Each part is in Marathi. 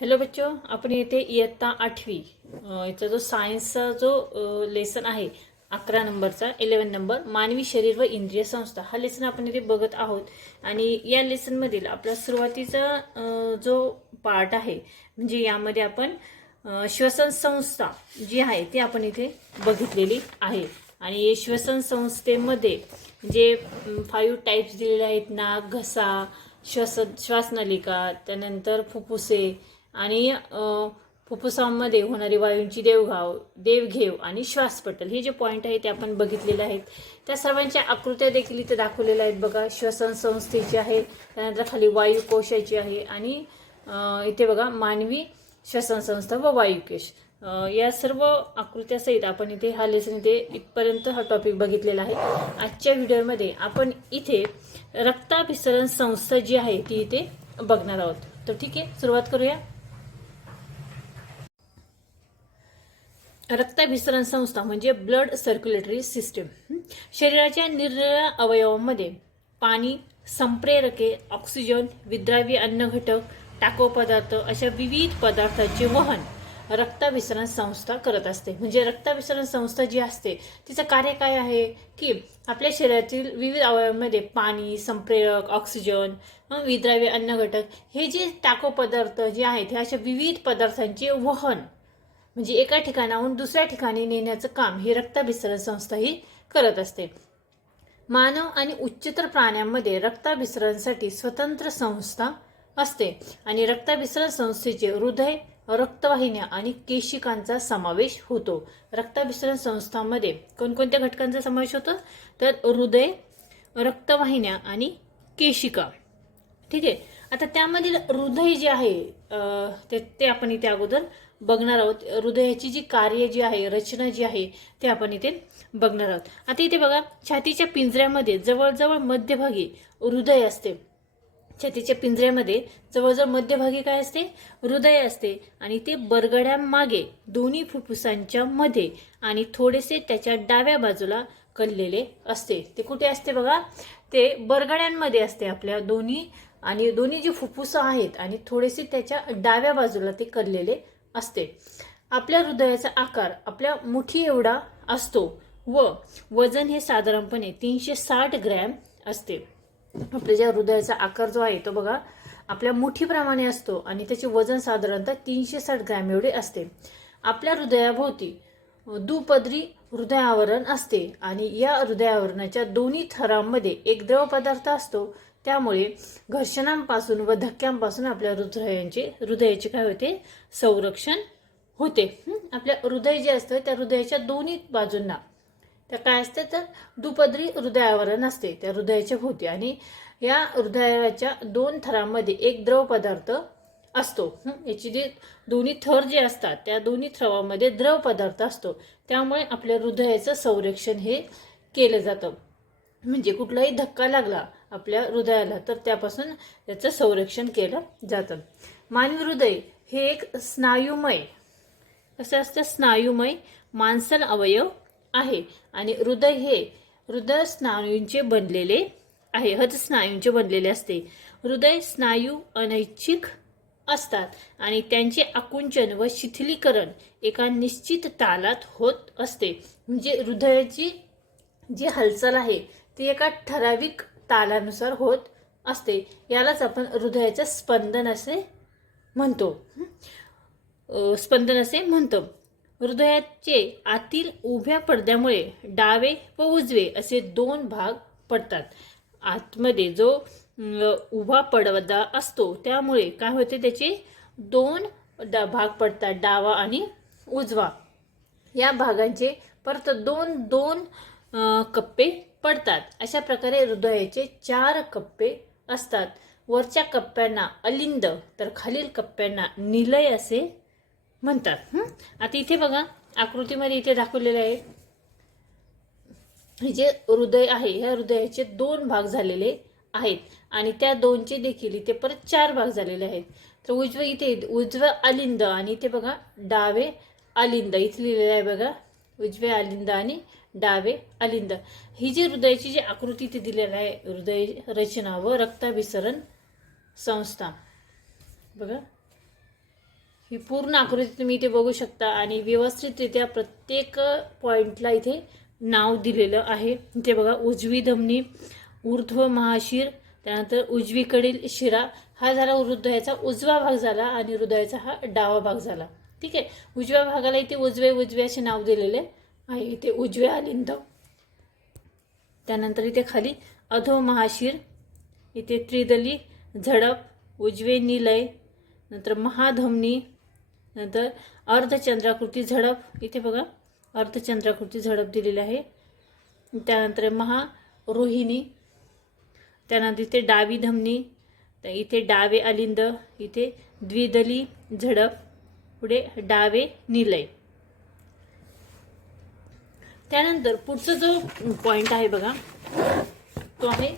हेलो बच्चों, आपण येथे इयत्ता 8वी याचा जो सायन्सचा जो लेसन आहे 11 नंबरचा 11 नंबर मानवी शरीर व इंद्रिय संस्था हा लेसन आपण इथे बघत आहोत. आणि या लेसन मधील आपला सुरुवातीचा जो पार्ट आहे म्हणजे यामध्ये आपण श्वसन संस्था जी आहे ती आपण इथे बघितलेली आहे. आणि श्वसन संस्थेमध्ये म्हणजे 5 टाइप्स दिलेले आहेत: नाक, घसा, श्वासनलिका, त्यानंतर फुफ्फुसे आणि फुफ्फुसांमध्ये होणारी वायूंची देवघेव आणि श्वासपटल हे जे पॉइंट आहे ते आपण बघितलेले आहेत. त्या सर्वांच्या आकृत्या देखील इथे दाखवलेल्या आहेत बघा. श्वसन संस्थेची आहे, त्यानंतर खाली वायू कोशाची आहे आणि इथे बघा मानवी श्वसन संस्था व वायुकोश या सर्व आकृत्यासहित आपण इथे हा लेसन इथे इथपर्यंत हा टॉपिक बघितलेला आहे. आजच्या व्हिडिओमध्ये आपण इथे रक्ताभिसरण संस्था जी आहे ती इथे बघणार आहोत. तर ठीक आहे, सुरुवात करूया. रक्ताभिसरण संस्था म्हणजे ब्लड सर्क्युलेटरी सिस्टीम. शरीराच्या निरनिराळ्या अवयवांमध्ये पाणी, संप्रेरके, ऑक्सिजन, विद्राव्य अन्न घटक, टाकाऊ पदार्थ अशा विविध पदार्थांचे वहन रक्ताभिसरण संस्था करत असते. म्हणजे रक्ताभिसरण संस्था जी असते तिचं कार्य काय आहे की आपल्या शरीरातील विविध अवयवांमध्ये पाणी, संप्रेरक, ऑक्सिजन, विद्राव्य अन्न घटक हे जे टाकाऊ पदार्थ जे आहेत हे अशा विविध पदार्थांचे वहन म्हणजे एका ठिकाणाहून दुसऱ्या ठिकाणी नेण्याचं काम ही रक्ताभिसरण संस्था ही करत असते. मानव आणि उच्चतर प्राण्यांमध्ये रक्ताभिसरणासाठी स्वतंत्र संस्था असते आणि रक्ताभिसरण संस्थेचे हृदय, रक्तवाहिन्या आणि केशिकांचा समावेश होतो. रक्ताभिसरण संस्थांमध्ये कोणकोणत्या घटकांचा समावेश होतो तर हृदय, रक्तवाहिन्या आणि केशिका. ठीक आहे. आता त्यामधील हृदय जे आहे ते आपण इथे अगोदर बघणार आहोत. हृदयाची जी कार्य जी आहे, रचना जी आहे ते आपण इथे बघणार आहोत. आता इथे बघा, छातीच्या पिंजऱ्यामध्ये जवळजवळ मध्यभागी हृदय असते. छातीच्या पिंजऱ्यामध्ये जवळजवळ मध्यभागी काय असते? हृदय असते आणि ते बरगड्यामागे दोन्ही फुफ्फुसांच्या मध्ये आणि थोडेसे त्याच्या डाव्या बाजूला कललेले असते. ते कुठे असते बघा? ते बरगड्यांमध्ये असते आपल्या दोन्ही जी फुफ्फुसं आहेत आणि थोडेसे त्याच्या डाव्या बाजूला ते कललेले असते. आपल्या हृदयाचा आकार आपल्या मुठी एवढा असतो व वजन हे साधारणपणे 360 ग्रॅम असते. आपल्या ज्या हृदयाचा आकार जो आहे तो बघा आपल्या मुठीप्रमाणे असतो आणि त्याचे वजन साधारणतः 360 ग्रॅम एवढे असते. आपल्या हृदयाभोवती दुपदरी हृदय आवरण असते आणि या हृदयावरणाच्या दोन्ही थरांमध्ये एक द्रव पदार्थ असतो. त्यामुळे घर्षणांपासून व धक्क्यांपासून आपल्या हृदयाचे काय होते? संरक्षण होते. आपल्या हृदय जे असतं त्या हृदयाच्या दोन्ही बाजूंना त्या काय असते तर दुपदरी हृदय आवरण असते त्या हृदयाच्या भोवती आणि या हृदयाच्या दोन थरांमध्ये एक द्रव पदार्थ असतो. याची जे दोन्ही थर जे असतात त्या दोन्ही थरांमध्ये द्रव पदार्थ असतो. त्यामुळे आपल्या हृदयाचं संरक्षण हे केलं जातं. म्हणजे कुठलाही धक्का लागला आपल्या हृदयाला तर त्यापासून त्याचं संरक्षण केलं जातं. मानवी हृदय हे एक स्नायुमय कसं असतं? स्नायुमय मांसल अवयव आहे आणि हृदय हे हृदय स्नायूंचे बनलेले आहे, हृदस्नायूंचे बनलेले असते. हृदय स्नायू अनैच्छिक असतात आणि त्यांचे आकुंचन व शिथिलीकरण एका निश्चित तालात होत असते. म्हणजे हृदयाची जी हालचाल आहे ती एका ठराविक तालानुसार होत असते. यालाच आपण हृदयाचे स्पंदन असे म्हणतो. हृदयाचे आतील उभ्या पडद्यामुळे डावे व उजवे असे दोन भाग पडतात. आतमध्ये जो उभा पडदा असतो त्यामुळे काय होते? त्याचे दोन भाग पडतात, डावा आणि उजवा. या भागांचे परत दोन कप्पे पडतात. अशा प्रकारे हृदयाचे 4 कप्पे असतात. वरच्या कप्प्यांना अलिंद तर खालील कप्प्यांना निलय असे म्हणतात. आता इथे बघा आकृतीमध्ये इथे दाखवलेले आहे हे जे हृदय आहे ह्या हृदयाचे 2 भाग झालेले आहेत आणि त्या 2चे देखील इथे परत 4 भाग झालेले आहेत. तर उजवे अलिंद आणि इथे बघा डावे अलिंद इथे लिहिलेलं आहे बघा. उजवे अलिंद आणि डावे अलिंद. ही जी हृदयाची जी आकृती इथे दिलेली आहे हृदय रचना व रक्ताभिसरण संस्था बघा ही पूर्ण आकृती तुम्ही इथे बघू शकता आणि व्यवस्थितरित्या प्रत्येक पॉइंटला इथे नाव दिलेलं आहे. इथे बघा उजवी धमनी, ऊर्ध्व महाशीर, त्यानंतर उजवीकडील शिरा, हा झाला हृदयाचा उजवा भाग झाला आणि हृदयाचा हा डावा भाग झाला. ठीक आहे. उजव्या भागाला इथे उजवे असे नाव दिलेले आहे. इथे उजवे अलिंद, त्यानंतर इथे खाली अधो महाशीर, इथे त्रिदली झडप, उजवे निलय, नंतर महाधमनी, नंतर अर्धचंद्राकृती झडप, इथे बघा अर्धचंद्राकृती झडप दिलेली आहे. त्यानंतर महारोहिणी, त्यानंतर इथे डावी धमनी, इथे डावे अलिंद, इथे द्विदली झडप, पुढे डावे निलय. त्यानंतर पुढचा जो पॉइंट आहे बघा तो आहे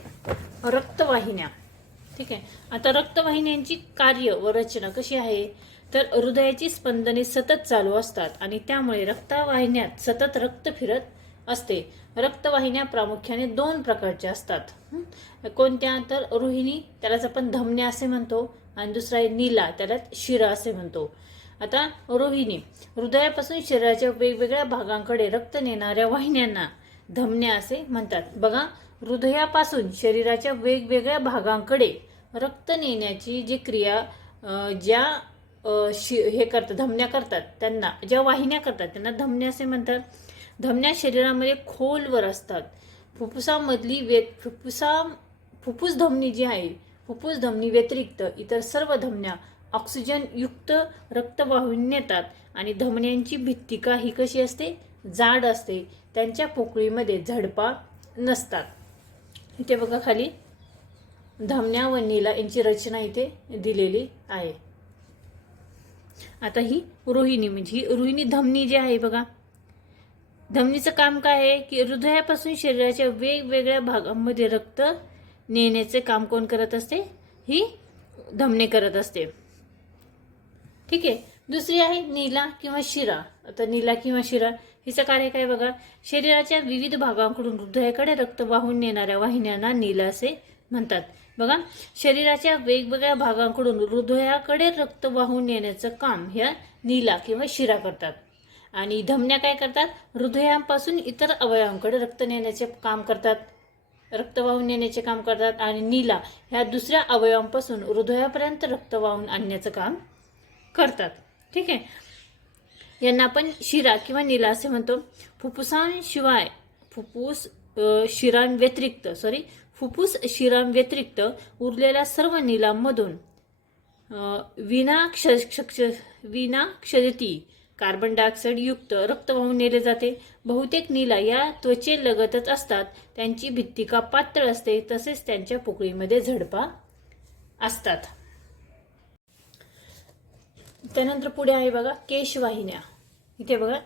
रक्तवाहिन्या. ठीक आहे. आता रक्तवाहिन्यांची कार्य व रचना कशी आहे, तर हृदयाची स्पंदने सतत चालू असतात आणि त्यामुळे रक्तवाहिन्यात सतत रक्त फिरत असते. रक्तवाहिन्या प्रामुख्याने 2 प्रकारच्या असतात. कोणत्या, तर रोहिणी, त्यालाच आपण धमन्या असे म्हणतो, आणि दुसरा आहे नीला, त्याला शिरा असे म्हणतो. आता रोहिणी, हृदयापासून शरीराच्या वेगवेगळ्या भागांकडे रक्त नेणाऱ्या वाहिन्यांना धमन्या असे म्हणतात. बघा, हृदयापासून शरीराच्या वेगवेगळ्या भागांकडे रक्त नेण्याची जी क्रिया ज्या हे करतात, धमन्या करतात, त्यांना ज्या वाहिन्या करतात त्यांना धमन्या असे म्हणतात. धमन्या शरीरामध्ये खोलवर असतात. फुफ्फुसामधली फुफ्फुस धमनी जी आहे, फुफ्फुस धमनी व्यतिरिक्त इतर सर्व धमन्या ऑक्सिजन युक्त रक्त वाहून नेतात आणि धमन्यांची भित्तिका ही कशी असते, जाड असते. त्यांच्या पोकळीमध्ये झडपा नसतात. इथे बघा खाली धमन्या व नीला यांची रचना इथे दिलेली आहे. आता ही रोहिणी, म्हणजे ही रोहिणी धमनी जी आहे बघा, धमनीचं काम काय आहे की हृदयापासून शरीराच्या वेगवेगळ्या भागांमध्ये रक्त नेण्याचे काम कोण करत असते, ही धमनी करत असते. ठीक आहे. दुसरी आहे नीला किंवा शिरा. आता नीला किंवा शिरा हिचं कार्य काय बघा, शरीराच्या विविध भागांकडून हृदयाकडे रक्त वाहून नेणाऱ्या वाहिन्यांना नीला असे म्हणतात. बघा, शरीराच्या वेगवेगळ्या भागांकडून हृदयाकडे रक्त वाहून नेण्याचं काम ह्या नीला किंवा शिरा करतात. आणि धमन्या काय करतात, हृदयापासून इतर अवयवांकडे रक्त नेण्याचे काम करतात, रक्त वाहून नेण्याचे काम करतात. आणि नीला ह्या दुसऱ्या अवयवांपासून हृदयापर्यंत रक्त वाहून आणण्याचं काम करतात. ठीक आहे. यांना आपण शिरा किंवा नीला असे म्हणतो. फुफ्फुसांशिवाय फुफ्फुस शिरांव्यतिरिक्त उरलेल्या सर्व नीलांमधून विनाक्षजती कार्बन डायऑक्साईड युक्त रक्त वाहून नेले जाते. बहुतेक नीला या त्वचेलगतच असतात. त्यांची भित्तिका पातळ असते, तसेच त्यांच्या पोकळीमध्ये झडपा असतात. त्यानंतर पुढे आहे बघा केशवाहिन्या. इथे बघा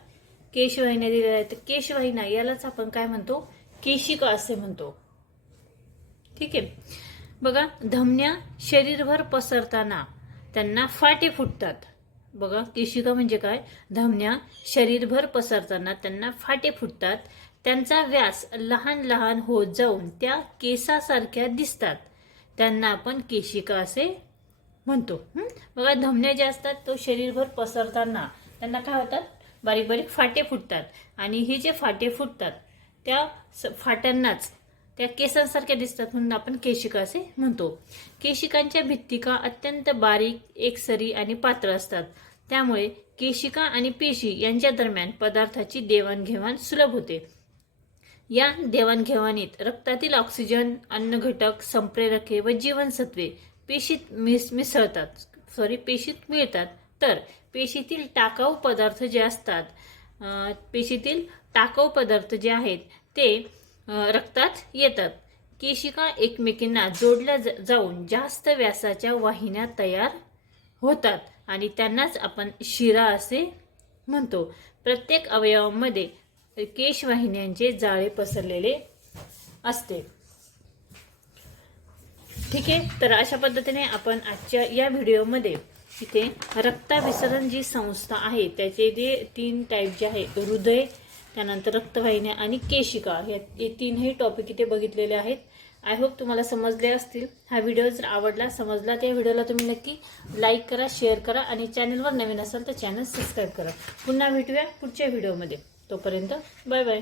केशवाहिन्या दिलेल्या आहेत. केशवाहिन्या यालाच आपण काय म्हणतो, केशिका असे म्हणतो. ठीक आहे. बघा, धमन्या शरीरभर पसरताना त्यांना फाटे फुटतात. बघा, केशिका म्हणजे काय, धमन्या शरीरभर पसरताना त्यांना फाटे फुटतात. त्यांचा व्यास लहान लहान होत जाऊन त्या केसासारख्या दिसतात. त्यांना आपण केशिका असे म्हणतो. बघा, धमन्या ज्या असतात तो शरीरभर पसरताना त्यांना काय होतात, बारीक बारीक फाटे फुटतात. आणि हे जे फाटे फुटतात त्या फाट्यांनाच त्या केसांसारख्या दिसतात, म्हणून आपण केशिका असे म्हणतो. केशिकांच्या भित्तिका अत्यंत बारीक, एकसरी आणि पातळ असतात. त्यामुळे केशिका आणि पेशी यांच्या दरम्यान पदार्थाची देवाणघेवाण सुलभ होते. या देवाणघेवाणीत रक्तातील ऑक्सिजन, अन्नघटक, संप्रेरके व जीवनसत्वे पेशीत मिळतात. तर पेशीतील टाकाऊ पदार्थ जे आहेत ते रक्तात येतात. केशिका एकमेकींना जोडल्या जाऊन जास्त व्यासाच्या वाहिन्या तयार होतात आणि त्यांनाच आपण शिरा असे म्हणतो. प्रत्येक अवयवामध्ये केशवाहिन्यांचे जाळे पसरलेले असते. ठीक आहे. तर अशा पद्धतीने आपण आजच्या या व्हिडिओमध्ये इथे रक्ताभिसरण जी संस्था आहे त्याचे जे 3 टाईप जे आहे, हृदय, त्यानंतर रक्तवाहिन्या आणि केशिका, हे 3ही टॉपिक इथे बघितलेले आहेत. आय होप तुम्हाला समजले असतील. हा व्हिडिओ जर आवडला समजला तर या व्हिडिओला तुम्ही नक्की लाईक करा, शेअर करा आणि चॅनलवर नवीन असाल तर चॅनल सबस्क्राईब करा. पुन्हा भेटूया पुढच्या व्हिडिओमध्ये. तोपर्यंत बाय बाय.